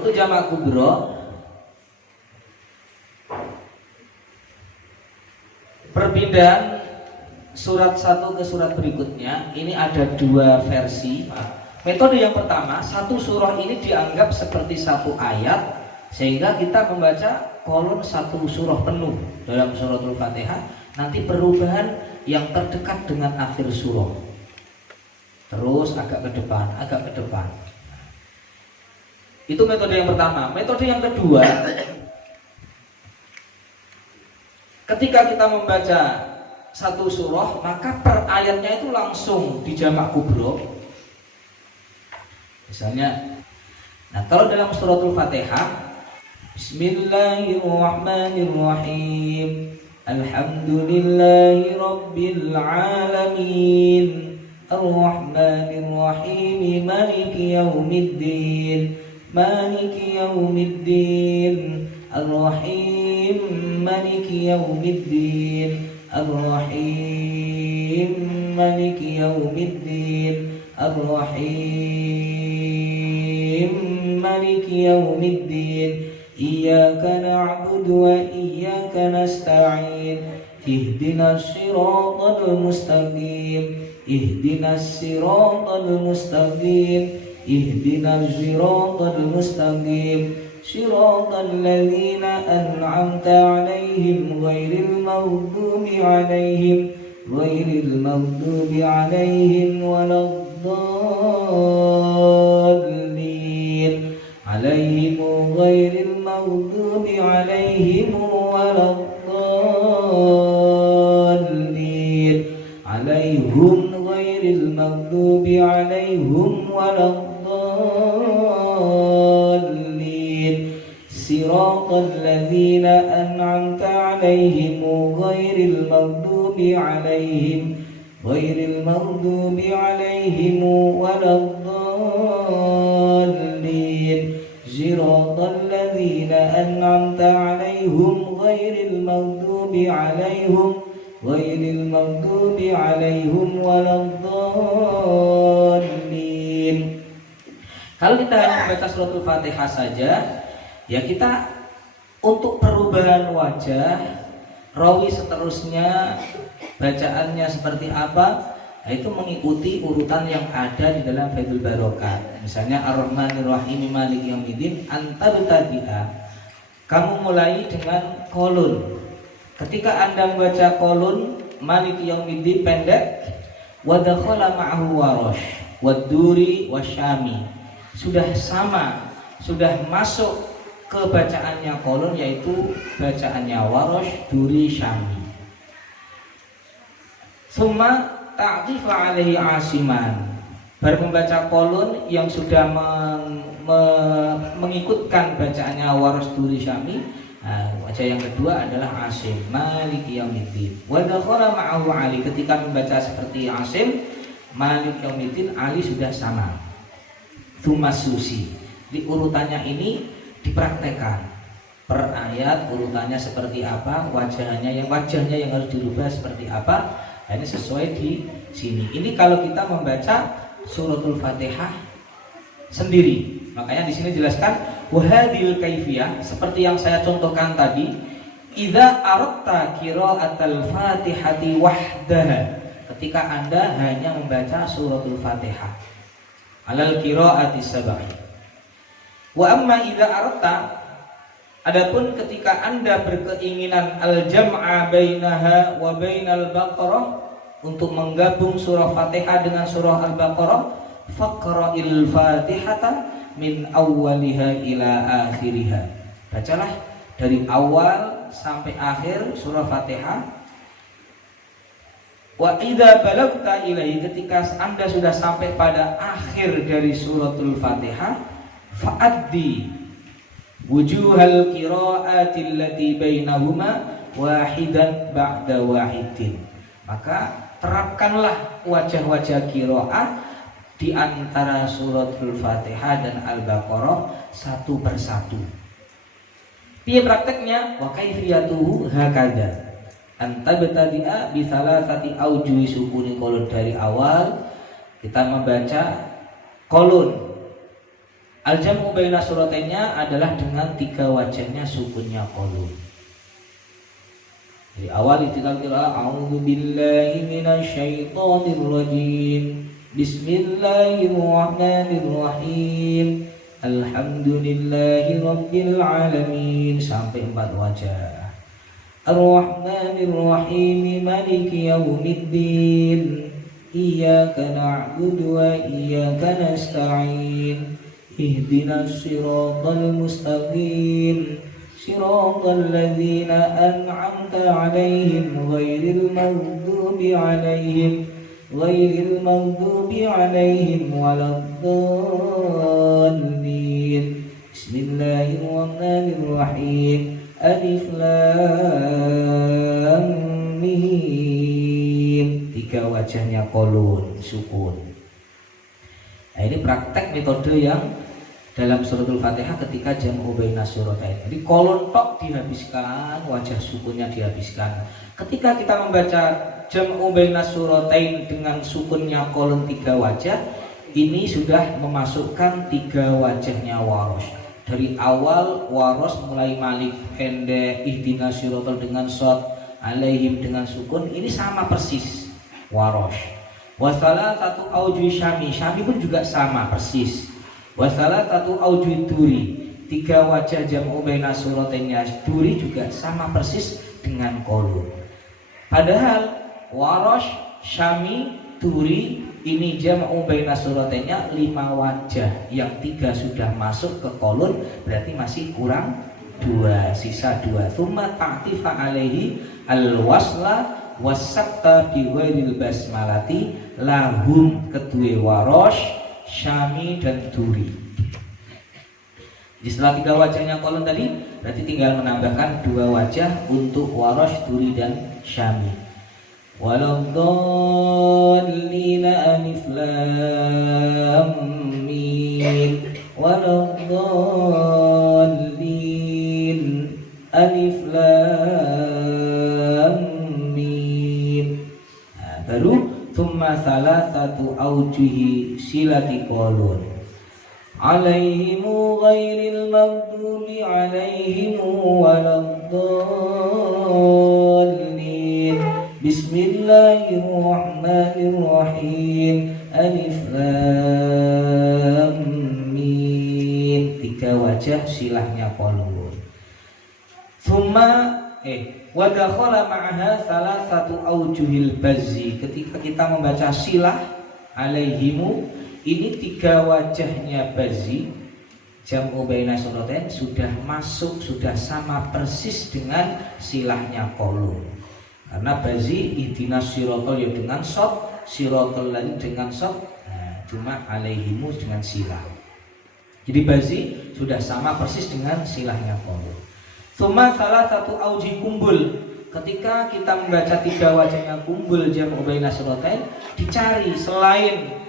Untuk jamak kubro, perpindahan surat satu ke surat berikutnya ini ada dua versi. Metode yang pertama, satu surah ini dianggap seperti satu ayat, sehingga kita membaca kolon satu surah penuh dalam suratul Fatihah. Nanti perubahan yang terdekat dengan akhir surah, terus agak ke depan. Itu metode yang pertama. Metode yang kedua, ketika kita membaca satu surah, maka per ayatnya itu langsung dijamak kubro. Misalnya, nah kalau dalam suratul Fatihah, Bismillahirrahmanirrahim, Alhamdulillahi Rabbil Alamin, Ar-Rahmanir-Rahim, Maliki Yawmiddin, Maliki Yawmiddin, Ar-Rahim, Maliki Yawmiddin, Ar-Rahim, Maliki Yawmiddin, Ar-Rahim, Maliki Yawmiddin, Iyyaka na'budu wa iyyaka nasta'in, Ihdinas siratal mustaqim, Ihdinas siratal mustaqim, Ihdinas siratal mustaqim, siratal ladzina an'amta 'alaihim ghairil maghdubi 'alaihim waladdallin, 'alaihim ghairil maghdubi 'alaihim waladdallin, 'alaihim ghairil maghdubi 'alaihim waladdallin, siratal ladzina an'amta 'alaihim ghairil maghdubi 'alaihim waladdallin, siratal ladzina an'amta 'alaihim ghairil maghdubi 'alaihim waladdallin. Kalau kita hanya membaca suratul Fatihah saja, ya kita untuk perubahan wajah, rawi seterusnya, bacaannya seperti apa, nah itu mengikuti urutan yang ada di dalam Fathul Barokah. Misalnya Ar-Rahmanir-Rahim, Maliki Yawmiddin, anta betadi'a, kamu mulai dengan kolon. Ketika Anda membaca kolon Maliki Yawmiddin pendek, wa dakhala ma'ahu Warash wad-Duri wasyami, sudah sama, sudah masuk ke bacaannya kolon, yaitu bacaannya Warash, Duri, Syami. Summa ta'tifa alaihi asiman, baru membaca kolon yang sudah mengikutkan bacaannya Warash, Duri, Syami. Nah, wajah yang kedua adalah Asim, Maliki Yawmiddin. Wa dakhala ma'ahu Ali, ketika membaca seperti Asim, Maliki Yawmiddin, Ali sudah sama. Tsumasusi, di urutannya ini dipraktekkan per ayat, urutannya seperti apa, wajahnya yang harus dirubah seperti apa. Nah, ini sesuai di sini. Ini kalau kita membaca suratul Fatihah sendiri. Makanya di sini jelaskan wahadil kaifiyah, seperti yang saya contohkan tadi. Idza aradta qira'atal Fatihati wahdaha, ketika Anda hanya membaca suratul Fatihah alal qira'ati sab'i. Wa amma idza aradta, adapun ketika Anda berkeinginan al-jam'a bainaha wa bainal Baqarah, untuk menggabung surah Fatihah dengan surah Al-Baqarah, faqra'il Fatihata min awwaliha ila akhiriha, bacalah dari awal sampai akhir surah Fatihah. Wa idza balagta ilaihi, ketika Anda sudah sampai pada akhir dari suratul Fatihah, fa'addi wujuhal qira'ati allati bainahuma wahidan ba'da wahidin, maka terapkanlah wajah-wajah qira'ah di antara suratul Fatihah dan Al-Baqarah satu persatu. Piye prakteknya? Wa kaifiyatuhu hakadha, anta betadi'a bi salasati aujuhi sukuni kolon, dari awal kita membaca kolon Al-jam'u baina suratainnya adalah dengan 3 wajahnya sukunnya qalun. Di awal itikal qiraah a'udzu billahi minasyaitonir rajim. Bismillahirrahmanirrahim. Alhamdulillahi rabbil alamin sampai 4 wajah. Ar-Rahmanir-Rahim maliki yaumiddin. Iyyaka na'budu wa iyyaka nasta'in. Ihdinas siratal mustaqim. Siratal ladzina an'amta 'alaihim ghairil maghdubi 'alaihim waladdallin. Bismillahirrahmanirrahim. Alif lam mim. 3 wajahnya qalun sukun. Nah, ini praktek metode yang dalam suratul Fatihah ketika jam'u baina suratain. Jadi qalun tok dihabiskan, wajah sukunnya dihabiskan. Ketika kita membaca jam'u baina suratain dengan sukunnya qalun 3 wajah, ini sudah memasukkan 3 wajahnya Warosh. Dari awal Warosh mulai Malik pendek, ihdinas siratal dengan shad, alaihim dengan sukun, ini sama persis Warosh. Wasalah satu aujuh Syami, Syami pun juga sama persis. Wasalah satu aujuh Duri, 3 wajah jam'u baina suratainnya Duri juga sama persis dengan qalun. Padahal Warosh, Syami, Duri ini jam'u baina suratainnya 5 wajah, yang 3 sudah masuk ke qalun, berarti masih kurang 2, sisa 2. Tsumma ta'tifa alaihi alwasla wasakta bi ghairil basmalati lahum, kedue Warosh, Syami dan Duri. Jadi setelah 3 wajahnya qalun tadi, berarti tinggal menambahkan 2 wajah untuk Warosh, Duri dan Syami. Waladdallin alif lam mim. Waladdallin alif lam mim. Nah, baru tsumma salasatu aujuhi silati qalun. Alaihimu ghairil maghdubi alaihimu waladdallin. Bismillahirrahmanirrahim. Alif lam mim. 3 wajah silahnya qalun. Tsumma wa dakhala ma'aha salasatu aujuhil bazzi. Ketika kita membaca silah alaihimu, ini 3 wajahnya bazzi jam'u baina suratain sudah masuk, sudah sama persis dengan silahnya qalun. Karena bazzi ihdinas siratal ya dengan shad, siratal ladzina dengan shad, nah, cuma alaihimu dengan silah. Jadi bazzi sudah sama persis dengan silahnya qalun. Tsumma salasatu auji kumbul. Ketika kita membaca 3 wajahnya kumbul jam'u baina suratain, dicari selain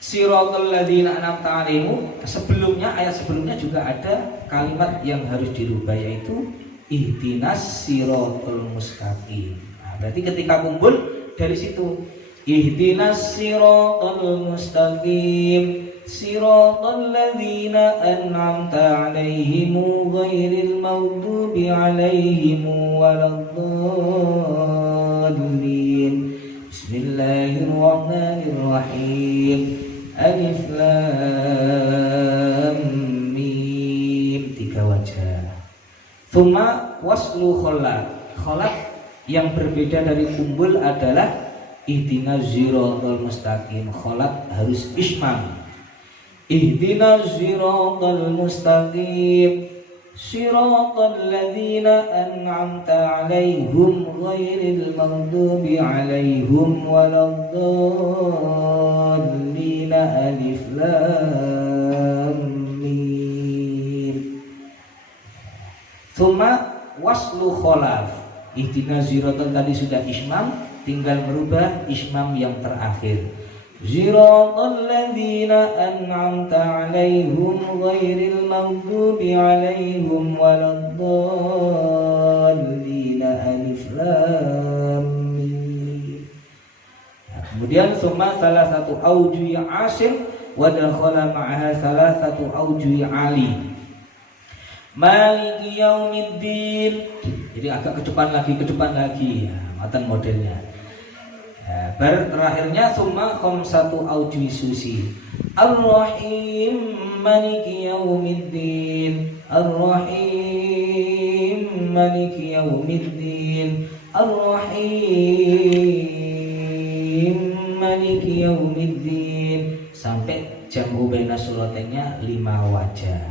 siratal ladzina an'amta 'alaihim, sebelumnya ayat sebelumnya juga ada kalimat yang harus dirubah, yaitu ihdinas siratal mustaqim. Nah, berarti ketika kumpul dari situ ihdinas siratal mustaqim siratal ladzina an'amta 'alaihim ghairil maghdubi 'alaihim waladdallin. Bismillahirrahmanirrahim. Alif lam mim. 3 wajah. Tsumma waslu kholat. Kholat yang berbeda dari kumbul adalah ihdinas siratal mustaqim. Kholat harus ismam. Ihdinas siratal mustaqim siratal ladzina an'amta 'alaihim ghairil maghdubi 'alaihim waladdallin. Alif lam mim. Tsumma waslu kholaf. Ihdinas siratal tadi sudah ismam, tinggal merubah ismam yang terakhir. Siratal ladzina an'amta 'alaihim ghairil maghdubi 'alaihim waladdallin. Alif lam mim. Nah, kemudian tsumma salah satu auju yang asyir wa dakhala ma'aha thalathatu awjuhi ali. Maliki yaumiddin. Jadi agak ke depan lagi ya, matan modelnya. Terakhirnya summa khamsatu awjuhi susi. Ar-Rahim maliki yaumiddin. Ar-Rahim maliki yaumiddin. Ar-Rahim maliki yaumiddin. Sampai jam'u baina suratainnya 5 wajah.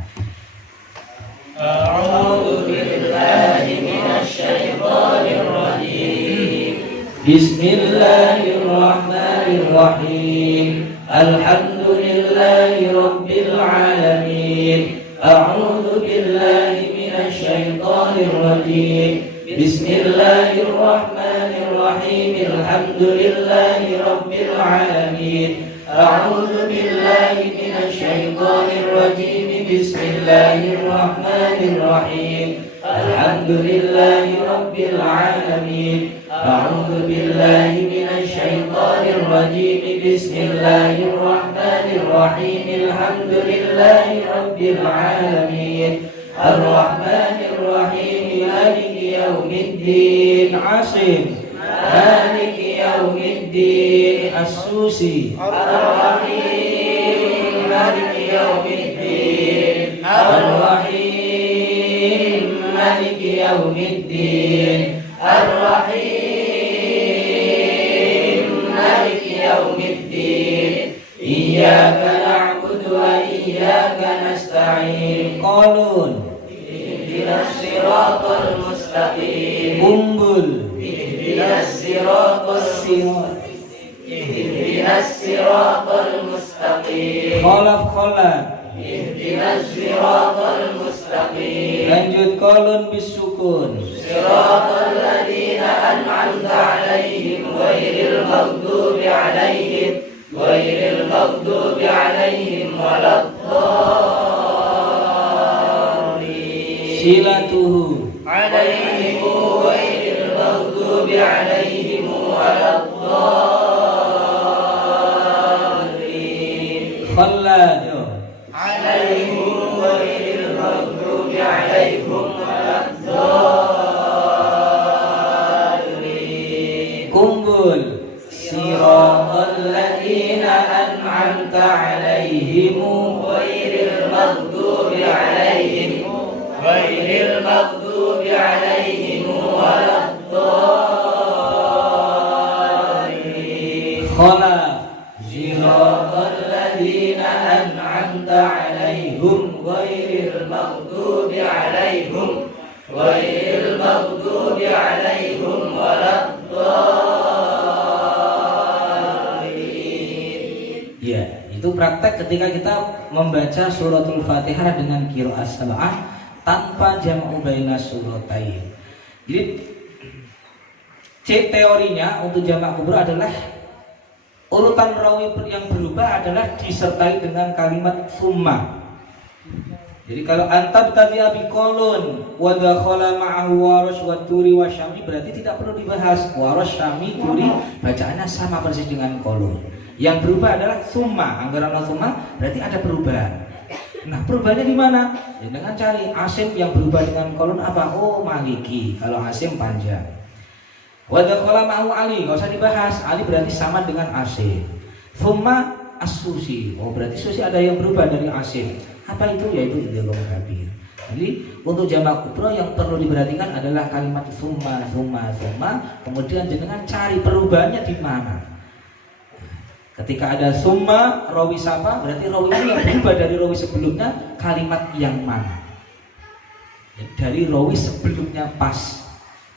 A'udzu billahi minasy syaithanir rajim. Bismillahirrahmanirrahim. Alhamdulillahi rabbil alamin. A'udzu billahi minasy syaithanir rajim. Bismillahirrahmanirrahim. Alhamdulillahi rabbil alamin. A'udzu billahi minasy syaithanir rajim. Bismillahirrahmanirrahim. Alhamdulillahi rabbil alamin. A'udzu billahi minasy syaithanir rajim. Bismillahirrahmanirrahim. Alhamdulillahi rabbil alamin. Ar-Rahmanir Rahim. Maliki yaumiddin. Asim. Maliki yaumiddin. As-Susi. Ar-Rahim. Maliki yaumiddin. Ar-Rahim. Maliki yaumiddin. Ar-Rahim. Maliki yaumiddin. Iyyaka na'budu wa iyyaka nasta'in. Qalun. Ihdinas siratal mustaqim. Umbul. Ihdinas siratal mustaqim. Khalaf khalaf. Ihdinas siratal mustaqim. Lanjut qalun bisukun. Siratal ladzina an'amta 'alaihim ghairil maghdubi 'alaihim waladdallin. Silatuhu 'alaihim ghairil maghdubi 'alaihim waladdallin. Khallad 'alaihim ghairil maghdubi 'alaihim waladdallin. Kumbul. Siratal ladzina an'amta 'alaihim ghairil maghdubi 'alaihim waladdallin. Khalaf. Siratal ladzina an'amta 'alaihim ghairil maghdubi 'alaihim waladdallin. Ya, itu praktek ketika kita membaca suratul Fatihah dengan qiraah sab'ah tanpa jam'u baina suratain. Jadi teorinya untuk jamak kubro adalah urutan rawi yang berubah adalah disertai dengan kalimat summa. Jadi kalau antab tadi abi kolun wa dakhala ma'ahu Warash wa Turi wa Syami berarti tidak perlu dibahas. Warash, Syami, Turi bacaannya sama persis dengan kolun. Yang berubah adalah summa. Anggaran summa berarti ada perubahan. Nah, perubahannya di mana? Ya, dengan cari Asim yang berubah dengan kolon apa? Oh, Maliki. Kalau Asim panjang. Wa dakhala ma'ahu Ali, enggak usah dibahas. Ali berarti sama dengan Asim. Summa As-Susi. Oh, berarti Susi ada yang berubah dari Asim. Apa itu? Yaitu idgham kabir. Jadi untuk jamak kubro yang perlu diperhatikan adalah kalimat summa. Kemudian jenengan cari perubahannya di mana. Ketika ada summa rawi sapa, berarti rawi ini yang berubah dari rawi sebelumnya kalimat yang mana? Dari rawi sebelumnya pas.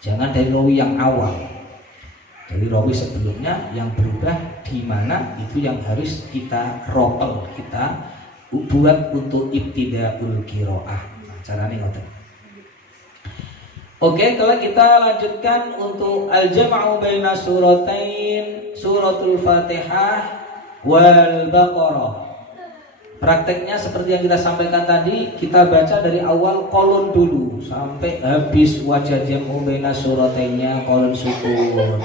Jangan dari rawi yang awal. Dari rawi sebelumnya yang berubah di mana itu yang harus kita ropel, kita buat untuk ibtidaul qiraah. Caranya ngoten. Oke, kalau kita lanjutkan untuk al-jam'u baina suratain, suratul Fatihah wal Baqarah. Prakteknya seperti yang kita sampaikan tadi, kita baca dari awal kolon dulu sampai habis wajah jam'u baina suratainnya kolon sukun.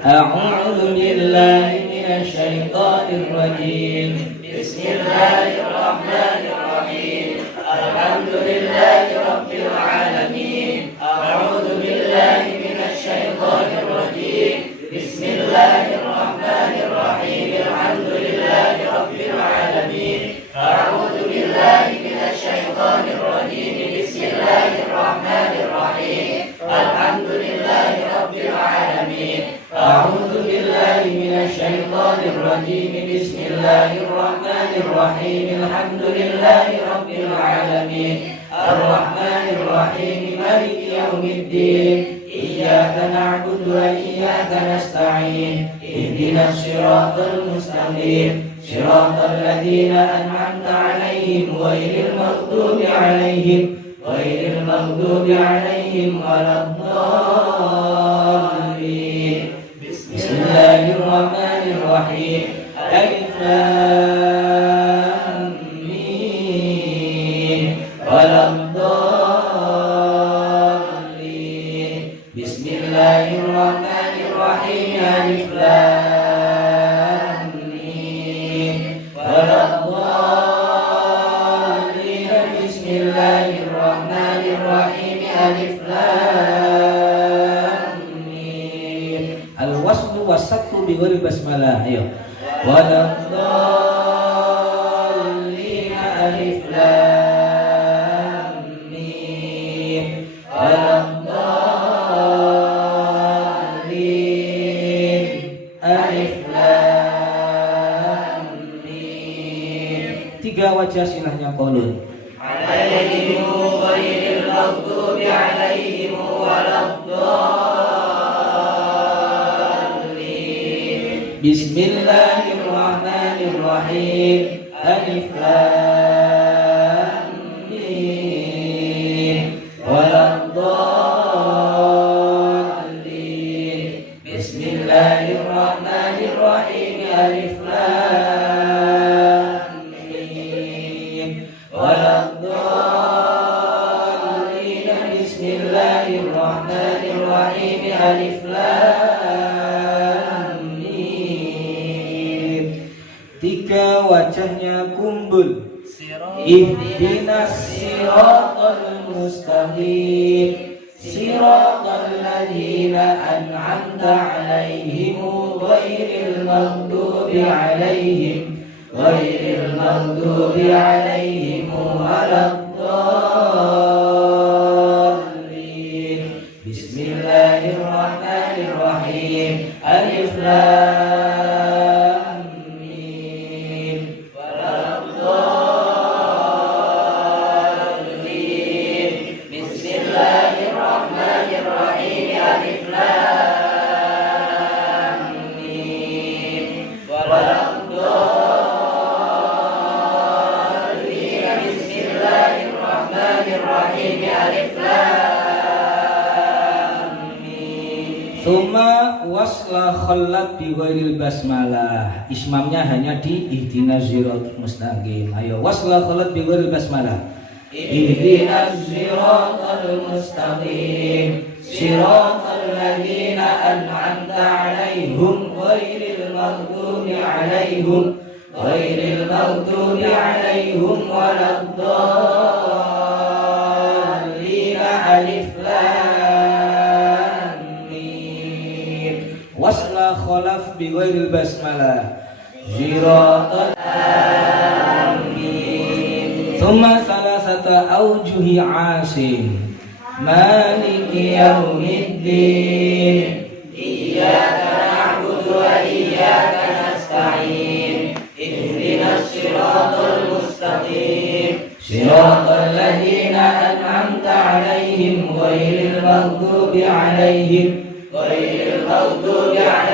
A'udzu billahi minasy syaithanir rajim. Bismillahirrahmanirrahim. Alhamdulillahi rabbil alamin. A'udzu billahi minasy syaithanir rajim. Bismillahirrahmanirrahim. Alhamdulillahi rabbil alamin. A'udzu billahi minasy syaithanir rajim. Bismillahirrahmanirrahim. Alhamdulillahi rabbil alamin. A'udzu billahi minasy syaithanir rajim. Bismillahirrahmanirrahim. Alhamdulillahi rabbil alamin. Ar-Rahmanir Rahim. Maliki yaumiddin. Iyyaka na'budu wa iyyaka nasta'in. Ihdinas siratal mustaqim. Siratal ladzina an'amta 'alaihim ghairil maghdubi 'alaihim waladdallin. Bismillahirrahmanirrahim. Alif lam mim. Waladdallin. Bismillahirrahmanirrahim. Alif lam mim. Waladdallin. Bismillahirrahmanirrahim. Alif lam mim. Al-waslu wasattu bi ghairi basmalah. Ayo. Waladdallin. Alif lam mim. Waladdallin. Alif lam mim. Tiga wajah silahnya qaulun. Alaihim ghairil maghdubi alaihim waladdallin. Bismillahirrahmanirrahim. Alif lam mim. Waladdallin. Bismillahirrahmanirrahim. Alif lam mim. Waladdallin. Bismillahirrahmanirrahim. Alif lam mim. Tiga wajahnya kumbul. Ihdinas siratal mustaqim. Siratal ladzina an'amta 'alaihim ghairil maghdubi 'alaihim waladdallin. Bismillahirrahmanirrahim. Alif lam mim. Waladdallin. Bismillahirrahmanirrahim. Alif lam mim. Waladdallin. Bismillahirrahmanirrahim. Alif lam mim. Tsumma wasla khallat bi ghairil basmalah. Ismamnya hanya di ihdinas siratal mustaqim. Ayo wasla khallat bi ghairil basmalah. Ihdinas siratal mustaqim. Siratal ladzina an'amta 'alaihim ghairil maghdubi 'alaihim waladdallin. Alif lam mim. Wasla khalaf bi ghairil basmalah. Siratal amin. Tsumma salasata aujuhi asim. Maliki yaumiddin. Iyyaka na'budu wa iyyaka nasta'in. Ihdinas siratal mustaqim. Siratal ladzina an'amta 'alaihim ghairil maghdubi 'alaihim waladdallin.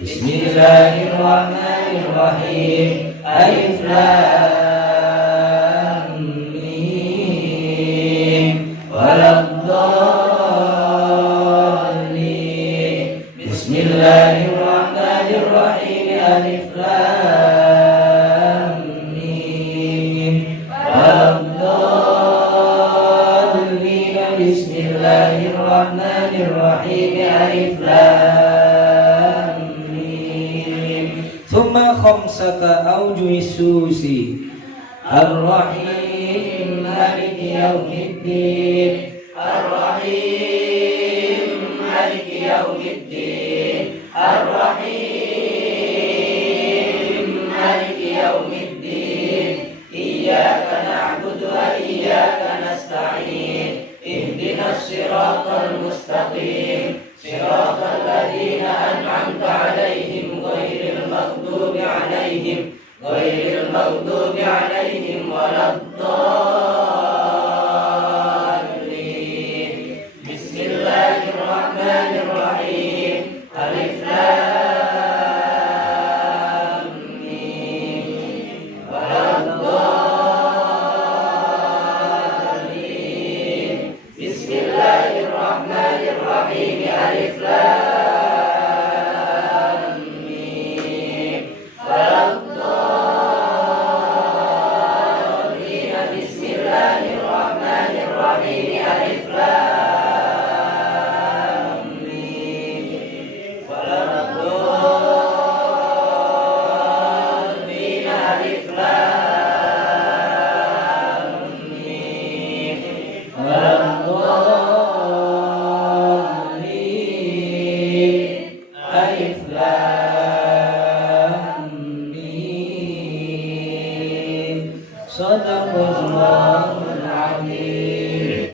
Bismillahirrahmanirrahim. Alif lam mim. Waladdallin. Bismillahirrahmanirrahim. Alif lam mim. Waladdallin. Bismillahirrahmanirrahim. Alif lam thumma khamsata awjuhis susi. Ar-Rahim Maliki Yaumiddin. Ar-Rahim Maliki Yaumiddin. Ar-Rahim Maliki Yaumiddin. Iyyaka na'budu wa iyyaka nasta'in. Ihdinas siratal mustaqim. Siratal ladzina an'amta 'alaihim ghairil maghdubi 'alaihim waladdallin.